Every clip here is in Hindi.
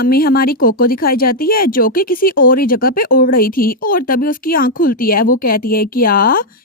हमें हमारी कोको दिखाई जाती है जो कि किसी और ही जगह पे उड़ रही थी और तभी उसकी आंख खुलती है। वो कहती है क्या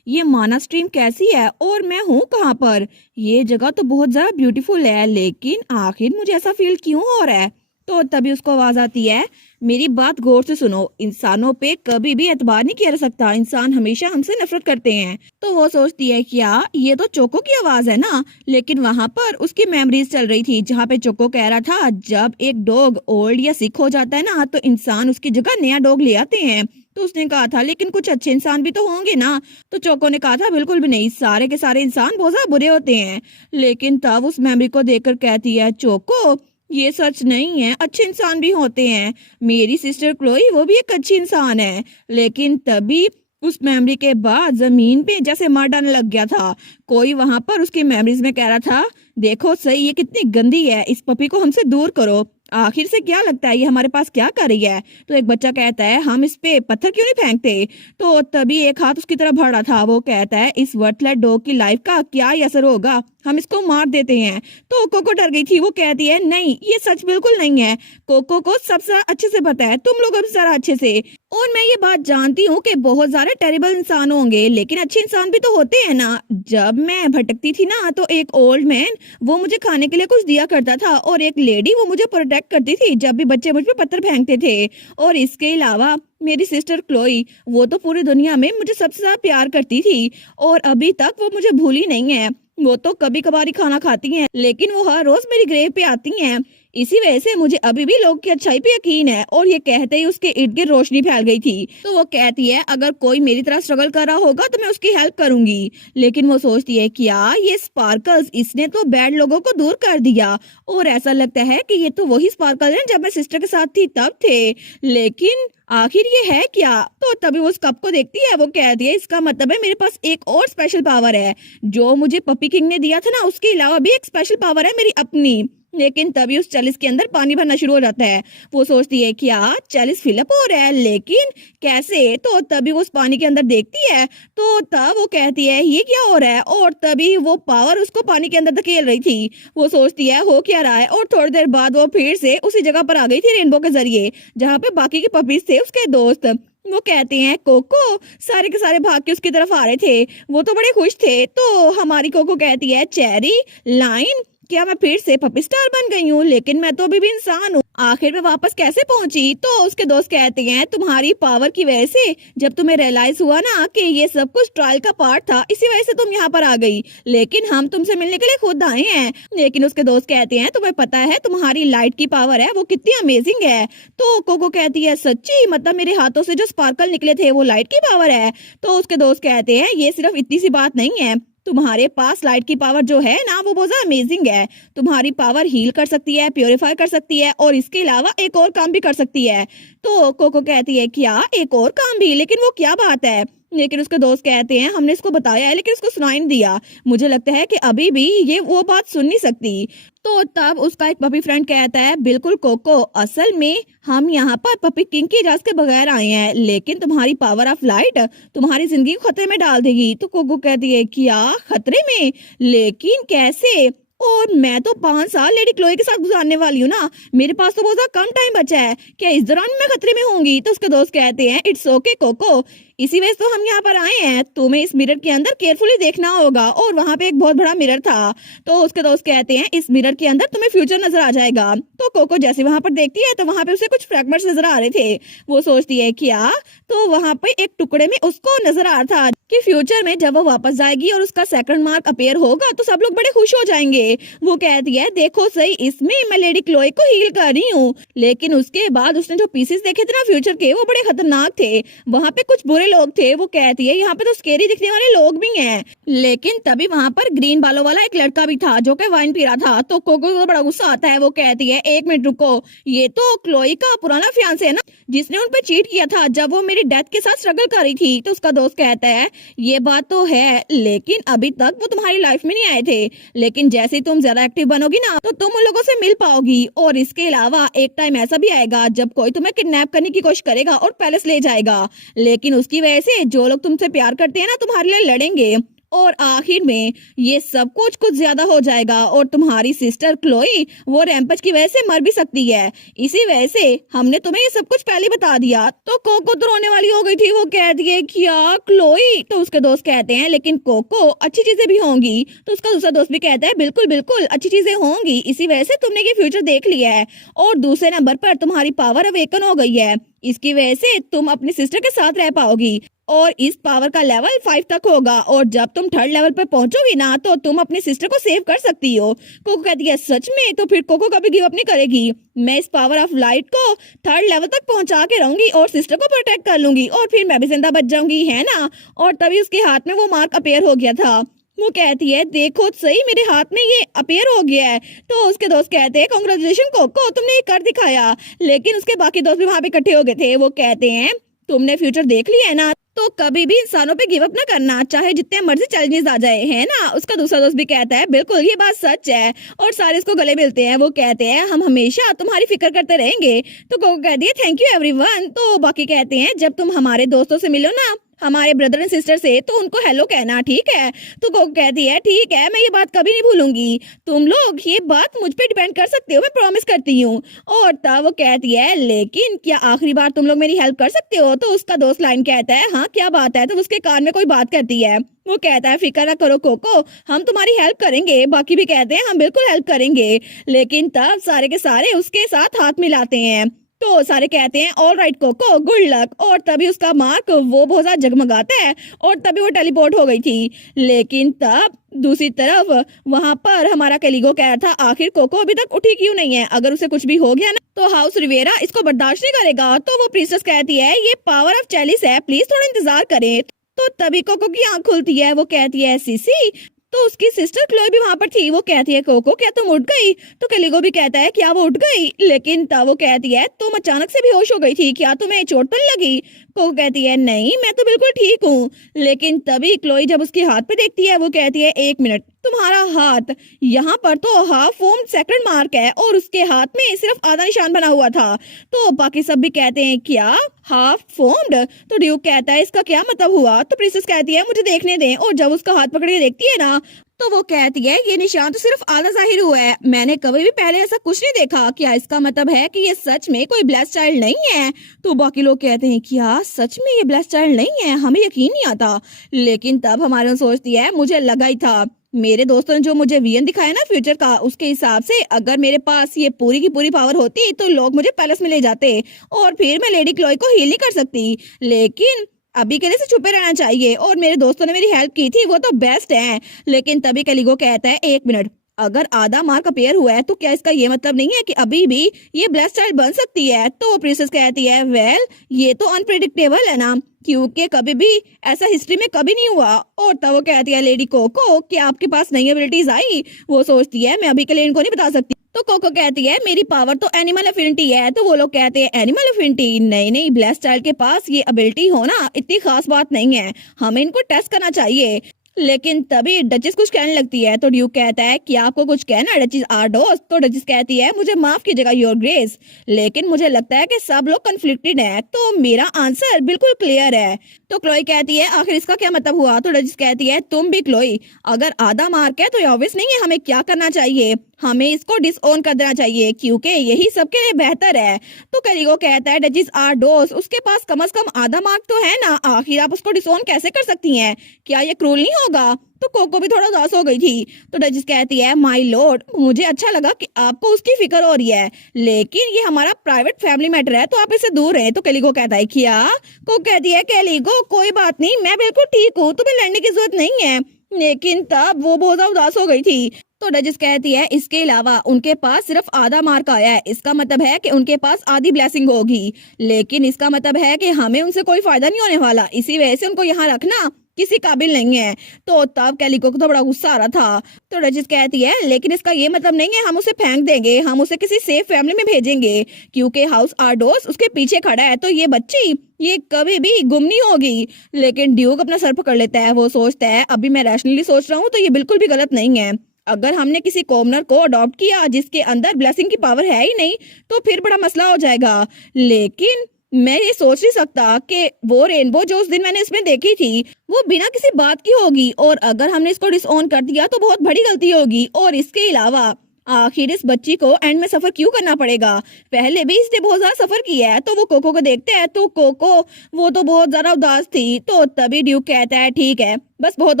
ये माना स्ट्रीम कैसी है और मैं हूँ कहाँ पर। ये जगह तो बहुत ज्यादा ब्यूटीफुल है लेकिन आखिर मुझे ऐसा फील क्यों हो रहा है। तो तभी उसको आवाज आती है, मेरी बात गौर से सुनो, इंसानों पे कभी भी एतबार नहीं किया जा सकता, इंसान हमेशा हमसे नफरत करते हैं। तो वो सोचती है क्या ये तो चोको की आवाज है ना। लेकिन वहां पर उसकी मेमोरीज चल रही थी जहाँ पे चोको कह रहा था जब एक डॉग ओल्ड या सिक हो जाता है ना तो इंसान उसकी जगह नया डॉग ले आते हैं। तो उसने कहा था लेकिन कुछ अच्छे इंसान भी तो होंगे ना। तो चोको ने कहा था बिल्कुल भी नहीं, सारे के सारे इंसान बहुत ज्यादा बुरे होते हैं। लेकिन तब उस मेमोरी को देखकर कहती है चोको ये सच नहीं है, अच्छे इंसान भी होते हैं। मेरी सिस्टर क्लोई वो भी एक अच्छी इंसान है। लेकिन तभी उस मेमोरी के बाद जमीन पे जैसे मर डालने लग गया था। कोई वहां पर उसकी मेमोरीज में कह रहा था देखो सही ये कितनी गंदी है, इस पपी को हमसे दूर करो। आखिर से क्या लगता है ये हमारे पास क्या कर रही है। तो एक बच्चा कहता है हम इस पे पत्थर क्यों नहीं फेंकते। तो तभी एक हाथ उसकी तरफ बढ़ा था। वो कहता है इस वर्थलेस डॉग की लाइफ का क्या ही असर होगा, हम इसको मार देते हैं। तो कोको डर गई थी। वो कहती है नहीं ये सच बिल्कुल नहीं है, कोको को सबसे अच्छे से पता है, तुम लोग सबसे ज्यादा अच्छे से। और मैं ये बात जानती हूँ कि बहुत सारे टेरिबल इंसान होंगे लेकिन अच्छे इंसान भी तो होते हैं ना। जब मैं भटकती थी ना तो एक ओल्ड मैन वो मुझे खाने के लिए कुछ दिया करता था और एक लेडी वो मुझे प्रोटेक्ट करती थी जब भी बच्चे मुझ पे पत्थर फेंकते थे। और इसके अलावा मेरी सिस्टर क्लोई वो तो पूरी दुनिया में मुझे सबसे ज्यादा प्यार करती थी और अभी तक वो मुझे भूली नहीं है। वो तो कभी कभार ही खाना खाती हैं लेकिन वो हर रोज मेरी ग्रेव पे आती हैं। इसी वजह से मुझे अभी भी लोग की अच्छाई पे यकीन है। और ये कहते ही उसके इर्द गिर्द रोशनी फैल गई थी। तो वो कहती है अगर कोई मेरी तरह स्ट्रगल कर रहा होगा तो मैं उसकी हेल्प करूंगी। लेकिन वो सोचती है क्या ये स्पार्कल्स इसने तो बैड लोगों को दूर कर दिया। और ऐसा लगता है कि ये तो वही स्पार्कल है जब मैं सिस्टर के साथ थी तब थे। लेकिन आखिर ये है क्या। तो तभी वो उस कप को देखती है। वो कहती है इसका मतलब है मेरे पास एक और स्पेशल पावर है जो मुझे पपी किंग ने दिया था ना, उसके अलावा भी एक स्पेशल पावर है मेरी अपनी। लेकिन तभी उस चलिस के अंदर पानी भरना शुरू हो जाता है। वो सोचती है क्या चलिस फिलअप हो रहा है लेकिन कैसे। तो तभी वो उस पानी के अंदर देखती है। तो तब वो कहती है ये क्या हो रहा है। और तभी वो पावर उसको पानी के अंदर धकेल रही थी। वो सोचती है हो क्या रहा है। और थोड़ी देर बाद वो फिर से उसी जगह पर आ गई थी रेनबो के जरिए जहाँ पे बाकी के पपीज थे उसके दोस्त। वो कहते हैं कोको, सारे के सारे भाग के उसकी तरफ आ रहे थे। वो तो बड़े खुश थे। तो हमारी कोको कहती है चेरी लाइन क्या मैं फिर से पपी स्टार बन गई हूँ, लेकिन मैं तो अभी भी इंसान हूँ, आखिर में वापस कैसे पहुंची। तो उसके दोस्त कहते हैं तुम्हारी पावर की वजह से जब तुम्हें रियलाइज हुआ ना कि ये सब कुछ ट्रायल का पार्ट था इसी वजह से तुम यहाँ पर आ गई, लेकिन हम तुमसे मिलने के लिए खुद आए हैं। लेकिन उसके दोस्त कहते हैं तुम्हें पता है तुम्हारी लाइट की पावर है वो कितनी अमेजिंग है। तो कोको कहती है सच्ची, मतलब मेरे हाथों से जो स्पार्कल निकले थे वो लाइट की पावर है। तो उसके दोस्त कहते हैं ये सिर्फ इतनी सी बात नहीं है, तुम्हारे पास लाइट की पावर जो है ना वो बहुत ज्यादा अमेजिंग है। तुम्हारी पावर हील कर सकती है, प्योरीफाई कर सकती है और इसके अलावा एक और काम भी कर सकती है। तो कोको कहती है क्या एक और काम भी, लेकिन वो क्या बात है। लेकिन उसके दोस्त कहते हैं हमने इसको बताया है लेकिन उसको सुनाई नहीं दिया, मुझे लगता है कि अभी भी ये वो बात सुन नहीं सकती। तो तब उसका एक पपी फ्रेंड कहता है बिल्कुल कोको, असल में हम यहाँ पर पपी किंग की इजाजत के बगैर आए हैं लेकिन तुम्हारी पावर ऑफ लाइट तुम्हारी जिंदगी को खतरे में डाल देगी। तो कोको कहती है क्या खतरे में, लेकिन कैसे। और मैं तो 5 साल लेडी क्लोई के साथ गुजारने वाली हूँ ना, मेरे पास तो बहुत ज्यादा कम टाइम बचा है, क्या इस दौरान मैं खतरे में होंगी। तो उसके दोस्त कहते हैं इट्स ओके कोको, इसी वजह से तो हम यहाँ पर आए हैं, तुम्हें इस मिरर के अंदर केयरफुली देखना होगा। और वहां पे एक बहुत बड़ा मिरर था। तो उसके दोस्त कहते हैं इस मिरर के अंदर तुम्हें फ्यूचर नजर आ जाएगा। तो कोको जैसे वहां पर देखती है तो वहां पे उसे कुछ फ्रैगमेंट्स नजर आ रहे थे। वो सोचती है क्या, तो वहां पे एक टुकड़े में उसको नजर आ रहा था कि फ्यूचर में जब वो वापस जाएगी और उसका सेकंड मार्क अपेयर होगा तो सब लोग बड़े खुश हो जाएंगे। वो कहती है देखो सही इसमें मैं लेडी क्लोई को हील कर रही हूँ। लेकिन उसके बाद उसने जो पीसेस देखे थे ना फ्यूचर के वो बड़े खतरनाक थे, वहां पे कुछ बुरे लोग थे। वो कहती है यहाँ पे तो स्केरी दिखने वाले लोग भी हैं। लेकिन तभी वहां पर ग्रीन बालों वाला एक लड़का भी था जो कि वाइन पी रहा था। तो कोको को बड़ा गुस्सा आता है। वो कहती है एक मिनट रुको, ये तो क्लोई का पुराना फियांसे है ना जिसने उन पर चीट किया था जब वो मेरी डेथ के साथ स्ट्रगल कर रही थी। तो उसका दोस्त कहता है ये बात तो है लेकिन अभी तक वो तुम्हारी लाइफ में नहीं आए थे, लेकिन जैसे ही तुम ज्यादा एक्टिव बनोगी ना तो तुम उन लोगों से मिल पाओगी। और इसके अलावा एक टाइम ऐसा भी आएगा जब कोई तुम्हें किडनैप करने की कोशिश करेगा और पैलेस ले जाएगा, लेकिन उसकी वजह से जो लोग तुमसे प्यार करते हैं ना तुम्हारे लिए लड़ेंगे और आखिर में ये सब कुछ ज्यादा हो जाएगा और तुम्हारी सिस्टर क्लोई वो रैम्पेज की वजह से मर भी सकती है। इसी वजह से हमने तुम्हें ये सब कुछ पहले बता दिया। तो कोको तो रोने वाली हो गई थी। वो कहती है क्या क्लोई? तो उसके दोस्त कहते हैं लेकिन कोको अच्छी चीजें भी होंगी। तो उसका दूसरा दोस्त भी कहता है बिल्कुल बिल्कुल अच्छी चीजें होंगी, इसी वजह से तुमने ये फ्यूचर देख लिया है। और दूसरे नंबर पर तुम्हारी पावर अवेकन हो गई है, इसकी वजह से तुम अपनी सिस्टर के साथ रह पाओगी और इस पावर का लेवल 5 तक होगा और जब तुम 3rd लेवल पर पहुंचोगी ना तो तुम अपनी सिस्टर को सेव कर सकती हो। कोको कहती है सच में? तो फिर कोको कभी गिव अप नहीं करेगी। मैं इस पावर ऑफ लाइट को 3rd लेवल तक पहुंचा के रहूंगी और सिस्टर को प्रोटेक्ट कर लूंगी और फिर मैं भी जिंदा बच जाऊंगी, है ना? और तभी उसके हाथ में वो मार्क अपेयर हो गया था। वो कहती है देखो सही मेरे हाथ में ये अपेयर हो गया है। तो उसके दोस्त कहते हैं कांग्रेचुलेशन कोको, तुमने ये कर दिखाया। लेकिन उसके बाकी दोस्त भी वहां पे इकट्ठे हो गए थे। वो कहते हैं तुमने फ्यूचर देख लिया है ना, तो कभी भी इंसानों पे गिव अप ना करना, चाहे जितने मर्जी चैलेंजेस आ जाए, है ना? उसका दूसरा दोस्त भी कहता है बिल्कुल ये बात सच है और सारे इसको गले मिलते हैं। वो कहते हैं हम हमेशा तुम्हारी फिक्र करते रहेंगे। तो कोको कहती है थैंक यू एवरीवन। तो बाकी कहते हैं जब तुम हमारे दोस्तों से मिलो ना, हमारे ब्रदर एंड सिस्टर से, तो उनको हेलो कहना, ठीक है? तो कोको कहती है ठीक है, मैं ये बात कभी नहीं भूलूंगी। तुम लोग ये बात मुझ पे डिपेंड कर सकते हो, मैं प्रॉमिस करती हूँ। और तब वो कहती है लेकिन क्या आखिरी बार तुम लोग मेरी हेल्प कर सकते हो? तो उसका दोस्त लाइन कहता है हाँ क्या बात है? तो उसके कान में कोई बात करती है। वो कहता है फिक्र ना करो कोको, हम तुम्हारी हेल्प करेंगे। बाकी भी कहते हैं हम बिल्कुल हेल्प करेंगे। लेकिन तब सारे के सारे उसके साथ हाथ मिलाते हैं। तो सारे कहते हैं ऑल राइट कोको गुड लक। और तभी उसका मार्क वो बहुत ज्यादा जगमगाता है और तभी वो टेलीपोर्ट हो गई थी। लेकिन तब दूसरी तरफ वहां पर हमारा कैलिगो कह रहा था आखिर कोको अभी तक उठी क्यों नहीं है? अगर उसे कुछ भी हो गया ना तो हाउस रिवेरा इसको बर्दाश्त नहीं करेगा। तो वो प्रिंसेस कहती है ये पावर ऑफ चैलिस है, प्लीज थोड़ा इंतजार करें। तो तभी कोको की आंख खुलती है। वो कहती है सीसी। तो उसकी सिस्टर क्लोई भी वहां पर थी। वो कहती है कोको क्या तुम उठ गई? तो कैलिगो भी कहता है क्या वो उठ गई? लेकिन तब वो कहती है तुम अचानक से बेहोश हो गई थी, क्या तुम्हें चोट तो नहीं लगी? कोको कहती है नहीं मैं तो बिल्कुल ठीक हूँ। लेकिन तभी क्लोई जब उसके हाथ पे देखती है वो कहती है एक मिनट, तुम्हारा हाथ, यहाँ पर तो हाफ फॉर्म्ड सेकंड मार्क है और उसके हाथ में सिर्फ आधा निशान बना हुआ था। तो बाकी सब भी कहते हैं क्या हाफ फॉर्म्ड? तो ड्यूक कहता है इसका क्या मतलब हुआ? तो प्रिंसेस कहती है मुझे देखने दें। और जब उसका हाथ पकड़ के देखती है ना तो वो कहती है ये निशान तो सिर्फ आधा जाहिर हुआ है, मैंने कभी भी पहले ऐसा कुछ नहीं देखा। क्या इसका मतलब है कि ये सच में कोई ब्लेस्ड चाइल्ड नहीं है? तो बाकी लोग कहते हैं क्या सच में ये ब्लेस्ड चाइल्ड नहीं है? हमें यकीन नहीं आता। लेकिन तब हमारे सोचती है मुझे लगा ही था, मेरे दोस्तों ने जो मुझे विजन दिखाया ना फ्यूचर का, उसके हिसाब से अगर मेरे पास ये पूरी की पूरी पावर होती तो लोग मुझे पैलेस में ले जाते और फिर मैं लेडी क्लोई को हील नहीं कर सकती। लेकिन अभी के लिए से छुपे रहना चाहिए और मेरे दोस्तों ने मेरी हेल्प की थी, वो तो बेस्ट है। लेकिन तभी कैलिगो कहता है एक मिनट, अगर आधा मार्क अपेयर हुआ है तो क्या इसका ये मतलब नहीं है कि अभी भी ये ब्लेस्ड चाइल्ड बन सकती है? तो प्रिंसेस कहती है वेल ये तो अनप्रेडिक्टेबल है ना, क्योंकि कभी भी ऐसा हिस्ट्री में कभी नहीं हुआ। और तब वो कहती है लेडी कोको क्या आपके पास नई एबिलिटीज आई? वो सोचती है मैं अभी के लिए इनको नहीं बता सकती। तो कोको कहती है मेरी पावर तो एनिमल एफिनिटी है। तो वो लोग कहते हैं एनिमल एफिनिटी? नहीं नहीं, ब्लेस्ड चाइल्ड के पास ये एबिलिटी होना इतनी खास बात नहीं है, हमें इनको टेस्ट करना चाहिए। लेकिन तभी डचिस कुछ कहने लगती है। तो ड्यूक कहता है कि आपको कुछ कहना डचिस आर्डोस? तो डचिस कहती है मुझे माफ कीजिएगा योर ग्रेस, लेकिन मुझे लगता है कि सब लोग कंफ्लिक्टेड हैं, तो मेरा आंसर बिल्कुल क्लियर है। तो क्लोई कहती है आखिर इसका क्या मतलब हुआ? तो डचिस कहती है तुम भी क्लोई, अगर आधा मार्क है तो ऑब्वियस नहीं है हमें क्या करना चाहिए, हमें इसको डिसओन कर देना चाहिए क्योंकि यही सबके लिए बेहतर है। तो कैलिगो कहता है डचिस आर्डोस उसके पास कम से कम आधा मार्क तो है ना, आखिर आप उसको डिसओन कैसे कर सकती हैं? क्या ये क्रूल नहीं होगा? तो कोको भी थोड़ा उदास हो गई थी। तो डचिस कहती है माय लॉर्ड मुझे अच्छा लगा कि आपको उसकी फिक्र हो रही है, लेकिन ये हमारा प्राइवेट फैमिली मैटर है तो आप इससे दूर रहे। तो कैलिगो कहता है क्या? कोको कहती है कैलिगो कोई बात नहीं, मैं बिल्कुल ठीक हूँ, तुम्हें लड़ने की जरूरत नहीं है। लेकिन तब वो बहुत ज्यादा उदास हो गई थी। तो डचिस कहती है इसके अलावा उनके पास सिर्फ आधा मार्क आया है, इसका मतलब है कि उनके पास आधी ब्लेसिंग होगी, लेकिन इसका मतलब है कि हमें उनसे कोई फायदा नहीं होने वाला, इसी वजह से उनको यहाँ रखना किसी काबिल नहीं है। तो तब कैलिको को तो बड़ा गुस्सा आ रहा था। तो डचिस कहती है लेकिन इसका ये मतलब नहीं है हम उसे फेंक देंगे, हम उसे किसी सेफ फैमिली में भेजेंगे क्योंकि हाउस आर्डोस उसके पीछे खड़ा है, तो ये बच्ची ये कभी भी गुम नहीं होगी। लेकिन ड्यूक अपना सर पकड़ लेता है। वो सोचता है अभी मैं रैशनली सोच रहा हूँ तो ये बिल्कुल भी गलत नहीं है। अगर हमने किसी कॉमनर को अडॉप्ट किया जिसके अंदर ब्लेसिंग की पावर है ही नहीं तो फिर बड़ा मसला हो जाएगा। लेकिन मैं ये सोच नहीं सकता कि वो रेनबो जो उस दिन मैंने इसमें देखी थी वो बिना किसी बात की होगी, और अगर हमने इसको डिसऑन कर दिया तो बहुत बड़ी गलती होगी। और इसके अलावा आखिर इस बच्ची को एंड में सफर क्यों करना पड़ेगा? पहले भी इसने बहुत ज्यादा सफर किया है। तो वो कोको को देखते हैं तो कोको वो तो बहुत ज्यादा उदास थी। तो तभी ड्यूक कहता है ठीक है बस बहुत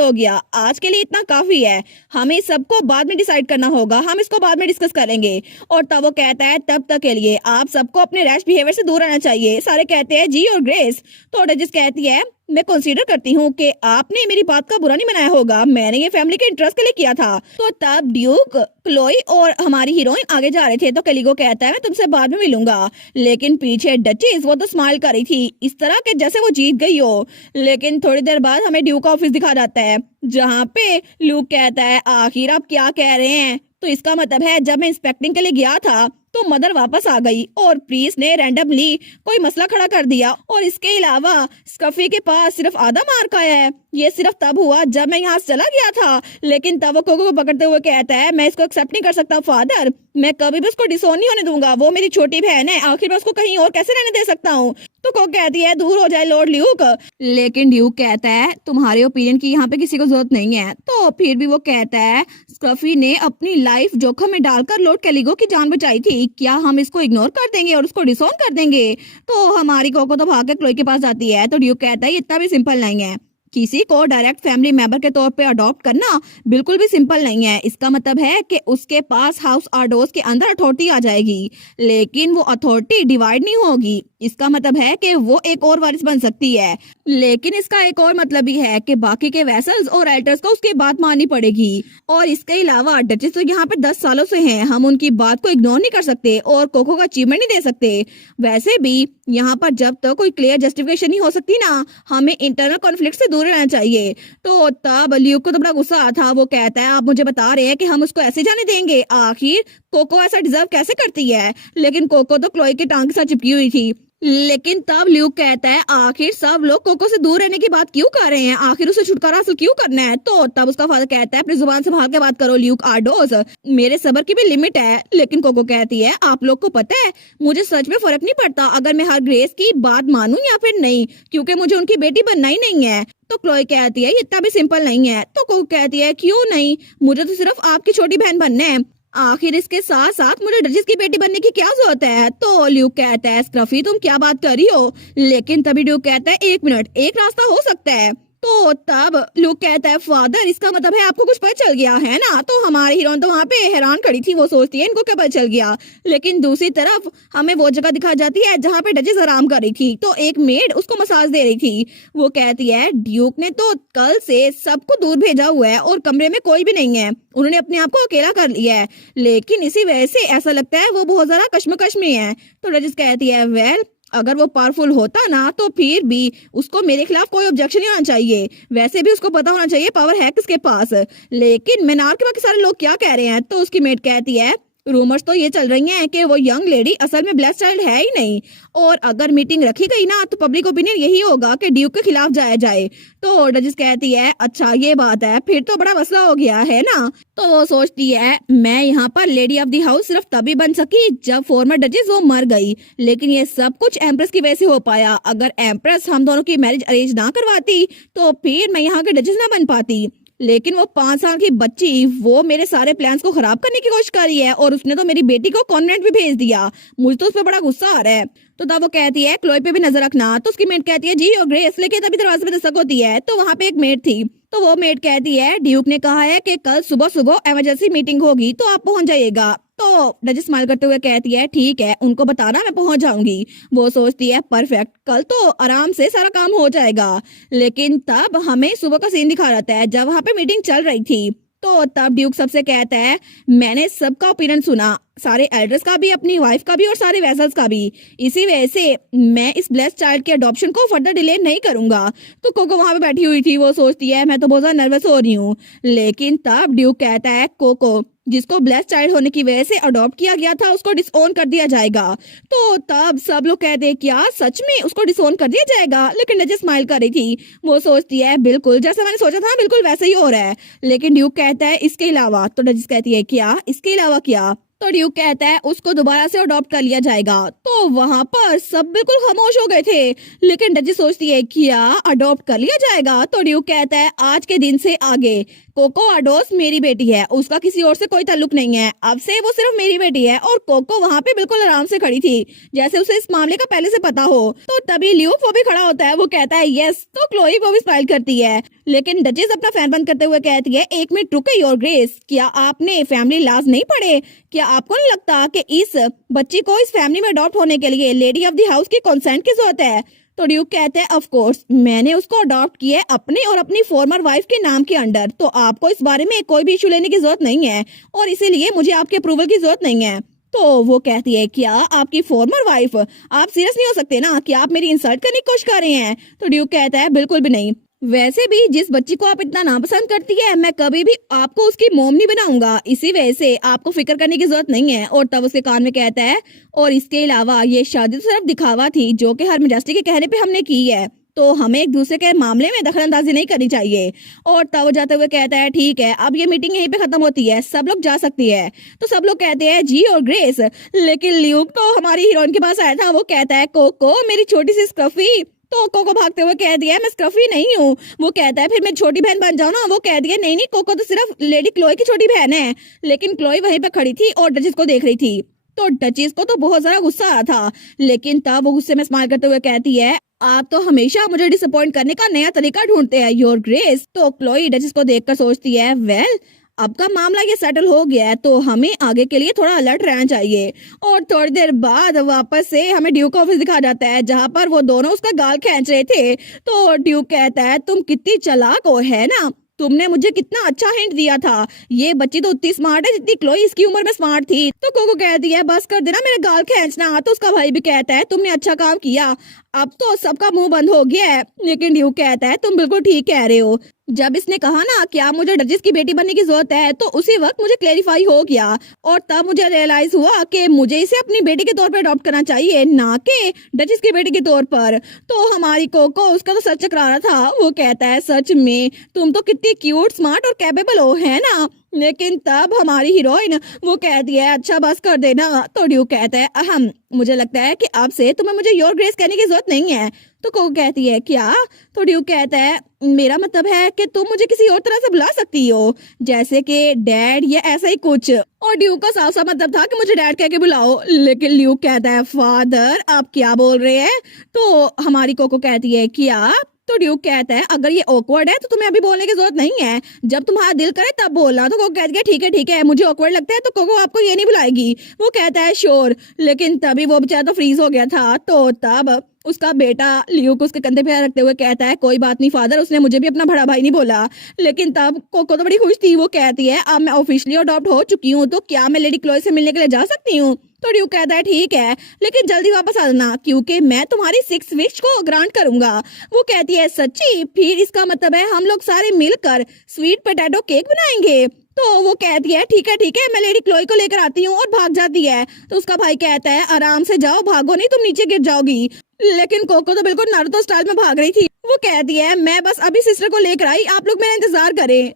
हो गया, आज के लिए इतना काफी है, हमें सबको बाद में डिसाइड करना होगा, हम इसको बाद में डिस्कस करेंगे। और तब वो कहता है तब तक के लिए आप सबको अपने रैश बिहेवियर से दूर रहना चाहिए। सारे कहते हैं जी और ग्रेस। तो डचेस कहती है मैं कंसीडर करती हूँ कि आपने मेरी बात का बुरा नहीं मनाया होगा, मैंने ये फैमिली के इंटरेस्ट के लिए किया था। तो तब ड्यूक, क्लोई और हमारी हीरोइन आगे जा रहे थे। तो कैलिगो कहता है मैं तुमसे बाद में मिलूंगा, लेकिन पीछे डचेस वो तो स्माइल कर रही थी इस तरह के जैसे वो जीत गई हो। लेकिन थोड़ी देर बाद हमें ड्यूक का ऑफिस दिखा जाता है जहाँ पे ल्यूक कहता है आखिर आप क्या कह रहे हैं? तो इसका मतलब है जब मैं इंस्पेक्टिंग के लिए गया था तो मदर वापस आ गई और प्रीस ने रैंडमली कोई मसला खड़ा कर दिया, और इसके अलावा स्कफी के पास सिर्फ आधा मार्क आया है। ये सिर्फ तब हुआ जब मैं यहाँ से चला गया था। लेकिन तब वो कोको को पकड़ते हुए कहता है मैं इसको एक्सेप्ट नहीं कर सकता फादर, मैं कभी भी उसको डिसोन नहीं होने दूंगा, वो मेरी छोटी बहन है, आखिर मैं उसको कहीं और कैसे रहने दे सकता हूँ? तो कोको कहती है दूर हो जाए लॉर्ड ल्यूक। लेकिन ड्यूक कहता है तुम्हारे ओपिनियन की यहाँ पे किसी को जरूरत नहीं है। तो फिर भी वो कहता है स्कफी ने अपनी लाइफ जोखिम में डालकर लॉर्ड कैलिगो की जान बचाई थी, क्या हम इसको इग्नोर कर देंगे और उसको डिसोन कर देंगे? तो हमारी कोको तो भाग के क्लोई के पास जाती है। तो ड्यूक कहता है ये इतना भी सिंपल नहीं है, किसी को डायरेक्ट फैमिली मेंबर के तौर पे अडॉप्ट करना बिल्कुल भी सिंपल नहीं है। इसका मतलब है कि उसके पास हाउस आर्डोस के अंदर अथॉरिटी आ जाएगी, लेकिन वो अथॉरिटी डिवाइड नहीं होगी। इसका मतलब है कि वो एक और वारिस बन सकती है, लेकिन इसका एक और मतलब भी है कि बाकी के वेसल्स और एल्टर्स को उसकी बात माननी पड़ेगी। और इसके अलावा डचेस तो यहाँ पे 10 सालों से हैं, हम उनकी बात को इग्नोर नहीं कर सकते और कोको का अचीवमेंट नहीं दे सकते। वैसे भी यहाँ पर जब तक कोई क्लियर जस्टिफिकेशन नहीं हो सकती ना, हमें इंटरनल कॉन्फ्लिक्ट से दूर रहना चाहिए। तो तब ल्यूक को तो बड़ा गुस्सा आता, वो कहता है आप मुझे बता रहे हैं कि हम उसको ऐसे जाने देंगे? आखिर कोको ऐसा डिजर्व कैसे करती है? लेकिन कोको तो क्लोई के टांग के साथ चिपकी हुई थी। लेकिन तब ल्यूक कहता है आखिर सब लोग कोको से दूर रहने की बात क्यों कर रहे हैं, आखिर उसे छुटकारा हासिल क्यों करना है? तो तब उसका फादर कहता है अपनी जुबान संभाल के बात करो ल्यूक आर्डोस, मेरे सब्र की भी लिमिट है। लेकिन कोको कहती है आप लोग को पता है मुझे सच में फर्क नहीं पड़ता अगर मैं हर ग्रेस की बात मानूं या फिर नहीं, क्योंकि मुझे उनकी बेटी बनना ही नहीं है। तो क्लोई कहती है इतना भी सिंपल नहीं है। तो कोको कहती है क्यों नहीं, मुझे तो सिर्फ आपकी छोटी बहन बनना है, आखिर इसके साथ साथ मुझे डचेस की बेटी बनने की क्या जरूरत है? तो ल्यूक कहता है स्क्रफी तुम क्या बात कर रही हो? लेकिन तभी ल्यूक कहता है एक मिनट, एक रास्ता हो सकता है। तो तब ल्यूक कहता है फादर इसका मतलब है आपको कुछ पता चल गया है ना? तो हमारी हीरोइन तो वहाँ पे हैरान खड़ी थी, वो सोचती है इनको क्या पता चल गया। लेकिन दूसरी तरफ हमें वो जगह दिखा जाती है जहाँ पे डचेस आराम कर रही थी, तो एक मेड उसको मसाज दे रही थी। वो कहती है ड्यूक ने तो कल से सबको दूर भेजा हुआ है और कमरे में कोई भी नहीं है, उन्होंने अपने आप को अकेला कर लिया है, लेकिन इसी वजह से ऐसा लगता है वो बहुत ज्यादा कश्मकश में है। तो डचेस कहती है वेल अगर वो पावरफुल होता ना तो फिर भी उसको मेरे खिलाफ कोई ऑब्जेक्शन नहीं होना चाहिए, वैसे भी उसको पता होना चाहिए पावर है किसके पास। लेकिन मेनार के बाकी सारे लोग क्या कह रहे हैं? तो उसकी मेट कहती है रूमर्स तो ये चल रही हैं कि वो यंग लेडी असल में ब्लैक चाइल्ड है ही नहीं, और अगर मीटिंग रखी गई ना तो पब्लिक ओपिनियन यही होगा कि ड्यूक के खिलाफ जाया जाए। तो डचेस कहती है अच्छा ये बात है, फिर तो बड़ा मसला हो गया है ना। तो वो सोचती है मैं यहाँ पर लेडी ऑफ द हाउस सिर्फ तभी बन सकी जब फॉर्मर डचेस वो मर गई, लेकिन ये सब कुछ एम्प्रेस की वजह से हो पाया। अगर एम्प्रेस हम दोनों की मैरिज अरेंज ना करवाती तो फिर मैं यहाँ के डचेस ना बन पाती। लेकिन वो 5 साल की बच्ची वो मेरे सारे प्लान्स को खराब करने की कोशिश कर रही है, और उसने तो मेरी बेटी को कॉन्वेंट भी भेज दिया, मुझे तो उस पर बड़ा गुस्सा आ रहा है। तो तब वो कहती है क्लोई पे भी नजर रखना। तो उसकी मेट कहती है जी और ग्रेस, लेकिन तभी दरवाजे पे दस्तक होती है तो वहाँ पे एक मेट थी। तो वो मेट कहती है ड्यूक ने कहा है कि कल सुबह सुबह इमरजेंसी मीटिंग होगी तो आप पहुंच जाइएगा। तो डचेस स्माइल करते हुए कहती है ठीक है उनको बताना मैं पहुंच जाऊंगी। वो सोचती है परफेक्ट, कल तो आराम से सारा काम हो जाएगा। लेकिन तब हमें सुबह का सीन दिखा जाता है जब वहाँ पे मीटिंग चल रही थी। तो तब ड्यूक सबसे कहता है मैंने सबका ओपिनियन सुना, सारे एल्डर्स का भी, अपनी वाइफ का भी और सारे वेसल्स का भी, इसी वजह से मैं इस ब्लेस्ड चाइल्ड के अडॉप्शन को फर्दर डिले नहीं करूंगा। तो कोको वहां पे बैठी हुई थी, वो सोचती है मैं तो बहुत ज्यादा नर्वस हो रही हूँ। लेकिन तब ड्यूक कहता है कोको जिसको ब्लेस्ड चाइल्ड होने की वजह से अडॉप्ट किया गया था उसको डिसओन कर दिया जाएगा। तो तब सब लोग कहते हैं क्या सच में उसको डिसओन कर दिया जाएगा? लेकिन डचेस स्माइल कर रही थी, वो सोचती है बिल्कुल जैसा मैंने सोचा था बिल्कुल वैसा ही हो रहा है। लेकिन ड्यूक कहता है इसके अलावा। तो डचेस कहती है क्या इसके अलावा क्या? तो ड्यूक कहता है उसको दोबारा से अडॉप्ट कर लिया जाएगा। तो वहाँ पर सब बिल्कुल खामोश हो गए थे, लेकिन डची सोचती है क्या अडॉप्ट कर लिया जाएगा। तो ड्यूक कहता है आज के दिन से आगे कोको अडोस मेरी बेटी है, उसका किसी और से कोई ताल्लुक नहीं है, अब से वो सिर्फ मेरी बेटी है। और कोको वहाँ पे बिल्कुल आराम से खड़ी थी, जैसे उसे इस मामले का पहले से पता हो। तो तभी ल्यूक वो भी खड़ा होता है, वो कहता है यस। तो क्लोई वो भी स्माइल करती है, लेकिन डचेस अपना फैन बंद करते हुए कहती है एक मिनट रुके योर ग्रेस, क्या आपने फैमिली लॉज नहीं पढ़े? क्या आपको नहीं लगता कि इस बच्ची को इस फैमिली में अडॉप्ट होने के लिए लेडी ऑफ द हाउस की कंसेंट की जरूरत है? तो ड्यूक कहते हैं ऑफ कोर्स मैंने उसको अडॉप्ट किया है अपने और अपनी फॉर्मर वाइफ के नाम के अंडर, तो आपको इस बारे में कोई भी इशू लेने की जरूरत नहीं है और इसीलिए मुझे आपके अप्रूवल की जरूरत नहीं है। तो वो कहती है क्या आपकी फॉर्मर वाइफ? आप सीरियस नहीं हो सकते ना कि आप मेरी इंसल्ट करने की कोशिश कर रहे हैं? तो ड्यूक कहता है बिल्कुल भी नहीं, वैसे भी जिस बच्ची को आप इतना नापसंद करती है मैं कभी भी आपको उसकी मोम नहीं बनाऊंगा, इसी वजह से आपको फिक्र करने की जरूरत नहीं है। और तब उसके कान में कहता है और इसके अलावा ये शादी तो सिर्फ दिखावा थी जो कि हर मिजास्टी के कहने पे हमने की है, तो हमें एक दूसरे के मामले में दखलंदाजी नहीं करनी चाहिए। और तब वो जाते हुए कहता है ठीक है अब ये मीटिंग यहीं पे खत्म होती है, सब लोग जा सकती है। तो सब लोग कहते हैं जी और ग्रेस, लेकिन ल्यूक तो हमारी हीरोइन के पास आया था, वो कहता है कोको मेरी छोटी सी स्क्रफी। तो कोको भागते हुए कह दिया मैं स्क्रफी नहीं हूँ। वो कहता है फिर मैं छोटी बहन बन जाऊँ ना? वो कह दिया नहीं नहीं कोको तो सिर्फ लेडी क्लोई की छोटी बहन है। लेकिन क्लोई वहीं पे खड़ी थी और डचेस को देख रही थी। तो डचेस को तो बहुत ज्यादा गुस्सा आया था, लेकिन तब वो गुस्से में स्माइल करते हुए कहती है आप तो हमेशा मुझे डिसअपॉइंट करने का नया तरीका ढूंढते हैं योर ग्रेस। तो क्लोई डचेस को देखकर सोचती है वेल अब का मामला ये सेटल हो गया है तो हमें आगे के लिए थोड़ा अलर्ट रहना चाहिए। और थोड़ी देर बाद वापस से हमें ड्यूक ऑफिस दिखा जाता है जहाँ पर वो दोनों उसका गाल खींच रहे थे। तो ड्यूक कहता है तुम कितनी चालाक हो है ना, तुमने मुझे कितना अच्छा हिंट दिया था, ये बच्ची तो उतनी स्मार्ट है जितनी क्लोई इसकी उम्र में स्मार्ट थी। तो कोको कहती है बस कर देना मेरे गाल खींचना। तो उसका भाई भी कहता है तुमने अच्छा काम किया, अब तो सबका मुंह बंद हो गया है। लेकिन ड्यूक कहता है तुम बिल्कुल ठीक कह रहे हो, जब इसने कहा ना कि आप मुझे डचेस की बेटी बनने की जरूरत है तो उसी वक्त मुझे क्लेरिफाई हो गया और तब मुझे रियलाइज हुआ कि मुझे इसे अपनी बेटी के तौर पर अडॉप्ट करना चाहिए ना कि डचेस की बेटी के तौर पर। तो हमारी कोको उसका तो सच चकरा रहा था, वो कहता है सच में तुम तो कितनी क्यूट स्मार्ट और कैपेबल हो है ना। लेकिन तब हमारी हीरोइन वो कहती है अच्छा बस कर देना। तो ड्यूक कहता है अहम मुझे लगता है कि अब से तुम्हें मुझे योर ग्रेस कहने की जरूरत नहीं है। तो कोको कहती है क्या? तो ड्यूक कहता है मेरा मतलब है कि तुम मुझे किसी और तरह से बुला सकती हो, जैसे कि डैड या ऐसा ही कुछ। और ड्यूक का साफ साफ मतलब था कि मुझे डैड कह के बुलाओ, लेकिन ल्यूक कहता है फादर आप क्या बोल रहे हैं? तो हमारी कोको कहती है क्या? तो ड्यूक कहता है अगर ये ऑकवर्ड है तो तुम्हें अभी बोलने की जरूरत नहीं है, जब तुम्हारा दिल करे तब बोलना। तो कोको कहती है ठीक है मुझे ऑकवर्ड लगता है तो कोको आपको ये नहीं बुलाएगी। वो कहता है श्योर, लेकिन तभी वो बेचारा तो फ्रीज हो गया था। तो तब उसका बेटा ल्यूक उसके कंधे पे हाथ रखते हुए कहता है कोई बात नहीं फादर, उसने मुझे भी अपना बड़ा भाई नहीं बोला। लेकिन तब कोको तो बड़ी खुश थी, वो कहती है अब मैं ऑफिशियली अडॉप्ट हो चुकी हूँ तो क्या मैं लेडी क्लोई से मिलने के लिए जा सकती हूँ? तो ड्यूक कहता है ठीक है लेकिन जल्दी वापस आ जाना क्योंकि मैं तुम्हारी 6 विश को ग्रांट करूंगा। वो कहती है सच्ची? फिर इसका मतलब है हम लोग सारे मिलकर स्वीट पोटैटो केक बनाएंगे। तो वो कहती है ठीक है मैं लेडी क्लोई को लेकर आती हूँ और भाग जाती है। तो उसका भाई कहता है आराम से जाओ, भागो नहीं तुम नीचे गिर जाओगी। लेकिन कोको तो बिल्कुल नारुतो स्टाइल में भाग रही थी। वो कहती है मैं बस अभी सिस्टर को लेकर आई, आप लोग मेरा इंतजार करें।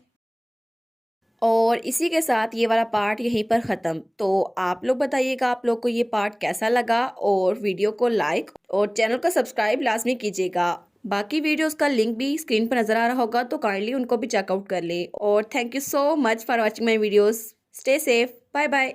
और इसी के साथ ये वाला पार्ट यहीं पर ख़त्म। तो आप लोग बताइएगा आप लोग को ये पार्ट कैसा लगा, और वीडियो को लाइक और चैनल को सब्सक्राइब लाजमी कीजिएगा। बाकी वीडियोस का लिंक भी स्क्रीन पर नज़र आ रहा होगा तो काइंडली उनको भी चेकआउट कर लें। और thank you so much for watching my videos. Stay safe, bye bye.